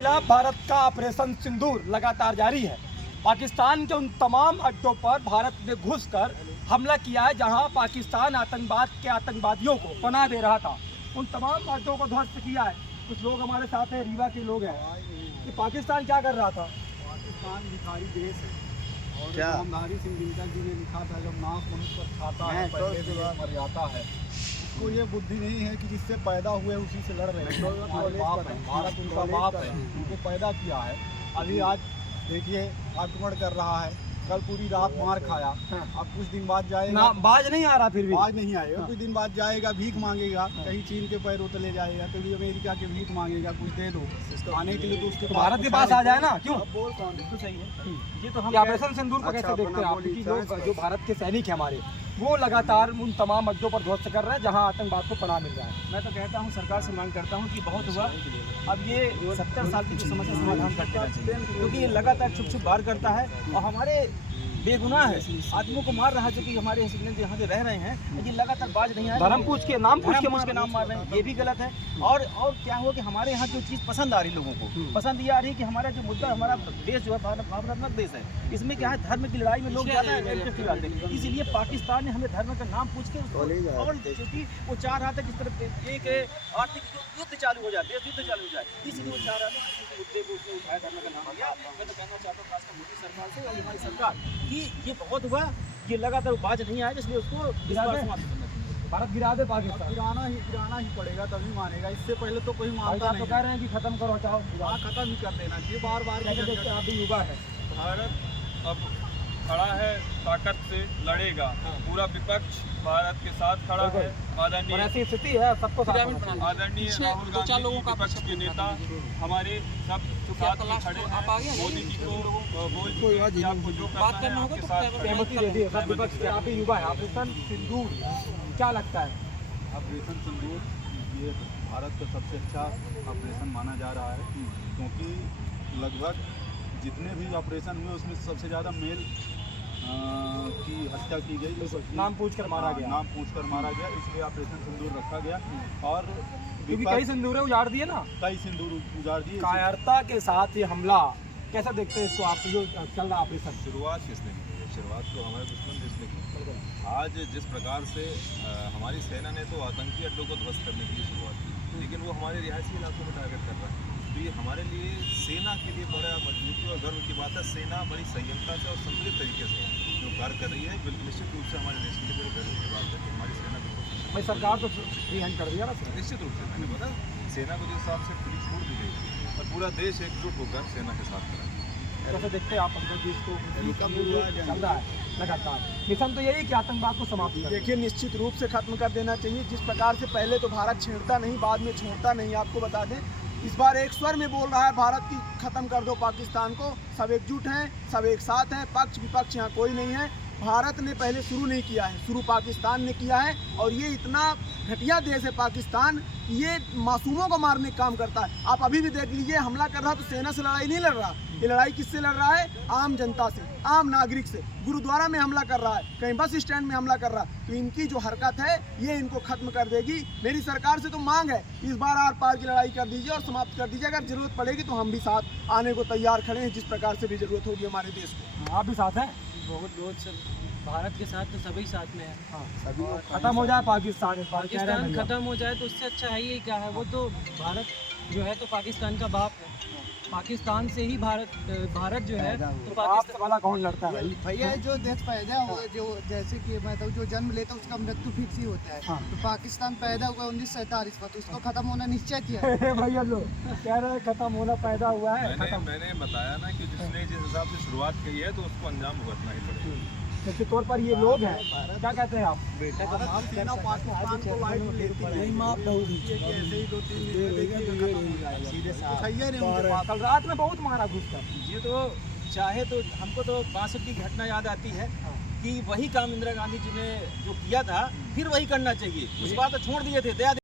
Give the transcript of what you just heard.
खिलाफ भारत का ऑपरेशन सिंदूर लगातार जारी है। पाकिस्तान के उन तमाम अड्डों पर भारत ने घुसकर हमला किया है जहां पाकिस्तान आतंकवाद के आतंकवादियों को पनाह दे रहा था। उन तमाम अड्डों को ध्वस्त किया है। कुछ लोग हमारे साथ हैं, रीवा के लोग हैं कि पाकिस्तान क्या कर रहा था। पाकिस्तान भिखारी देश है और क्या नामधारी सिंह दिनकर जी ने लिखा था, जब नाक मनुष्य पर खाता है पहले दिन मर जाता है। उसको ये बुद्धि नहीं है कि जिससे पैदा हुए उसी से लड़ रहे हैं। भारत उनका बाप है, उनको पैदा किया है। अभी आज देखिए आक्रमण कर रहा है, कल पूरी रात मार खाया। अब कुछ दिन बाद जाएगा, बाज नहीं आ रहा, फिर भी आज नहीं आएगा। कुछ दिन बाद जाएगा, भीख मांगेगा, कहीं चीन के पैरों तले जाएगा, कभी अमेरिका के भीख मांगेगा, कुछ दे दो आने के लिए। तो उसके भारत के पास आ जाए ना, क्यों? बोल कौन बिल्कुल सही है। ये तो हम ऑपरेशन सिंदूर को कैसे देखते हैं आप कि लोग जो भारत के सैनिक हैं हमारे, वो लगातार उन तमाम अड्डों पर ध्वस्त कर रहे हैं जहां आतंकवाद को पनाह मिल रहा है। मैं तो कहता हूं, सरकार से मांग करता हूं कि बहुत हुआ, अब ये 70 साल की जो समस्या समाधान करते रहना चाहिए, क्योंकि ये लगातार छुप छुप बार करता है और हमारे बेगुनाह है आदमियों को मार रहा है, जो कि हमारे यहाँ के रह रहे हैं। ये लगातार बाज नहीं आया, धर्म पूछ के नाम पूछ के नाम मार रहे हैं, ये भी गलत है। और क्या हुआ कि हमारे यहाँ जो चीज़ पसंद आ रही लोगों को, पसंद ये आ रही है कि हमारा जो मुद्दा, हमारा देश जो है भावनात्मक देश है, इसमें क्या है, धर्म की लड़ाई में लोग ज़्यादा इंटरेस्ट डालते हैं। इसीलिए पाकिस्तान ने हमें धर्म का नाम पूछ के, और क्योंकि वो चाह रहा था कि इस तरफ एक आर्थिक युद्ध चालू हो जाए, देश युद्ध चालू हो जाए, इसलिए वो चाह रहा था कि मुद्दे को उसने उठाया, धर्म का नाम लिया। मैं तो कहना चाहता हूँ खासकर मोदी सरकार से और हमारी सरकार कि ये बहुत हुआ कि लगातार बाज नहीं आया, इसलिए उसको इस बार समाप्त करना चाहिए। भारत गिरा दे पाकिस्तान, गिराना ही पड़ेगा, तभी मानेगा। इससे पहले तो कोई मानता नहीं। तो कह रहे हैं कि खत्म करो, चाहो खत्म ही कर देना चाहिए। बार बार आप भी युवा है। भारत अब खड़ा है, ताकत से लड़ेगा। पूरा विपक्ष भारत के साथ खड़ा है। आदरणीय ऐसी स्थिति है, सबको आदरणीय राहुल गांधी विपक्ष के नेता हमारे सब साथ में खड़े हैं। मोदी जी को बोल कि आपको जो करना है आपके साथ सहमति दे दी है सब विपक्ष के। आप भी युवा है, ऑपरेशन सिंदूर क्या लगता है? ऑपरेशन सिंदूर ये भारत का सबसे अच्छा ऑपरेशन माना जा रहा है, क्योंकि लगभग जितने भी ऑपरेशन हुए उसमें सबसे ज़्यादा मेल की हत्या की गई, नाम पूछकर मारा गया, नाम पूछकर मारा गया, इसलिए ऑपरेशन सिंदूर रखा गया। और क्योंकि कई सिंदूर उजाड़ दिए ना, कई सिंदूर उजाड़ दिए। कायरता के साथ ये हमला कैसा देखते हैं इसको आप, जो चल रहा ऑपरेशन? शुरुआत किसने की है? शुरुआत तो हमारे दुश्मन देश ने की। आज जिस प्रकार से हमारी सेना ने तो आतंकी अड्डों को ध्वस्त करने के लिए शुरुआत की, लेकिन वो हमारे रिहायशी इलाकों को टारगेट कर रहा है। तो ये हमारे लिए, सेना के लिए बड़ा मजबूती और गर्व की बात है। सेना बड़ी संयमता से और संतुलित तरीके से जो कार्य कर रही है, बिल्कुल निश्चित रूप से हमारे देश के लिए गर्व की बात है कि हमारी सेना बिल्कुल। भाई सरकार तो रिहाई कर दिया ना, निश्चित रूप से मैंने बोला, सेना को जिस हिसाब से पूरी छूट दी गई और पूरा देश एकजुट होकर सेना के साथ खड़ा है। कैसे देखते हैं आप पंकज जी इसको? चल रहा है लगातार, मिशन तो यही कि आतंकवाद को समाप्त करें। देखिए, निश्चित रूप से खत्म कर देना चाहिए। जिस प्रकार से पहले तो भारत छेड़ता नहीं, बाद में छोड़ता नहीं। आपको बता दें, इस बार एक स्वर में बोल रहा है भारत की खत्म कर दो पाकिस्तान को। सब एकजुट हैं, सब एक साथ हैं, पक्ष विपक्ष यहाँ कोई नहीं है। भारत ने पहले शुरू नहीं किया है, शुरू पाकिस्तान ने किया है। और ये इतना घटिया देश है पाकिस्तान, ये मासूमों को मारने का काम करता है। आप अभी भी देख लीजिए, हमला कर रहा तो सेना से लड़ाई नहीं लड़ रहा, ये लड़ाई किससे लड़ रहा है? आम जनता से, आम नागरिक से। गुरुद्वारा में हमला कर रहा है, कहीं बस स्टैंड में हमला कर रहा है। तो इनकी जो हरकत है ये इनको खत्म कर देगी। मेरी सरकार से तो मांग है, इस बार आर पार की लड़ाई कर दीजिए और समाप्त कर दीजिए। अगर जरूरत पड़ेगी तो हम भी साथ आने को तैयार खड़े हैं, जिस प्रकार से भी जरूरत होगी हमारे देश को। आप भी साथ हैं? बहुत सब भारत के साथ तो सभी साथ में है। सभी खत्म हो जाए पाकिस्तान, पाकिस्तान खत्म हो जाए तो उससे अच्छा है ही क्या है। वो तो भारत जो है तो पाकिस्तान का बाप है, पाकिस्तान से ही भारत जो है तो पाकिस्तान वाला कौन लड़ता है भाई? भैया जो देश पैदा हो, जो जैसे कि मतलब जो जन्म लेता है उसका मृत्यु फिक्स ही होता है। तो पाकिस्तान पैदा हुआ 1947 में, तो उसको खत्म होना निश्चित ही है। भैया लोग कह रहे हैं खत्म होना पैदा हुआ है। मैंने बताया ना कि जिसने जिस हिसाब से शुरुआत की है तो उसको अंजाम भुगतना ही पड़ेगा। निश्चित तौर पर ये लोग हैं, क्या कहते हैं आप? सेना पाकिस्तान को वाइड लेती है, माफ कल रात में बहुत मारा घुसकर। ये तो चाहे तो हमको तो 62 की घटना याद आती है कि वही काम इंदिरा गांधी जी ने जो किया था फिर वही करना चाहिए। उस बार तो छोड़ दिए थे, दया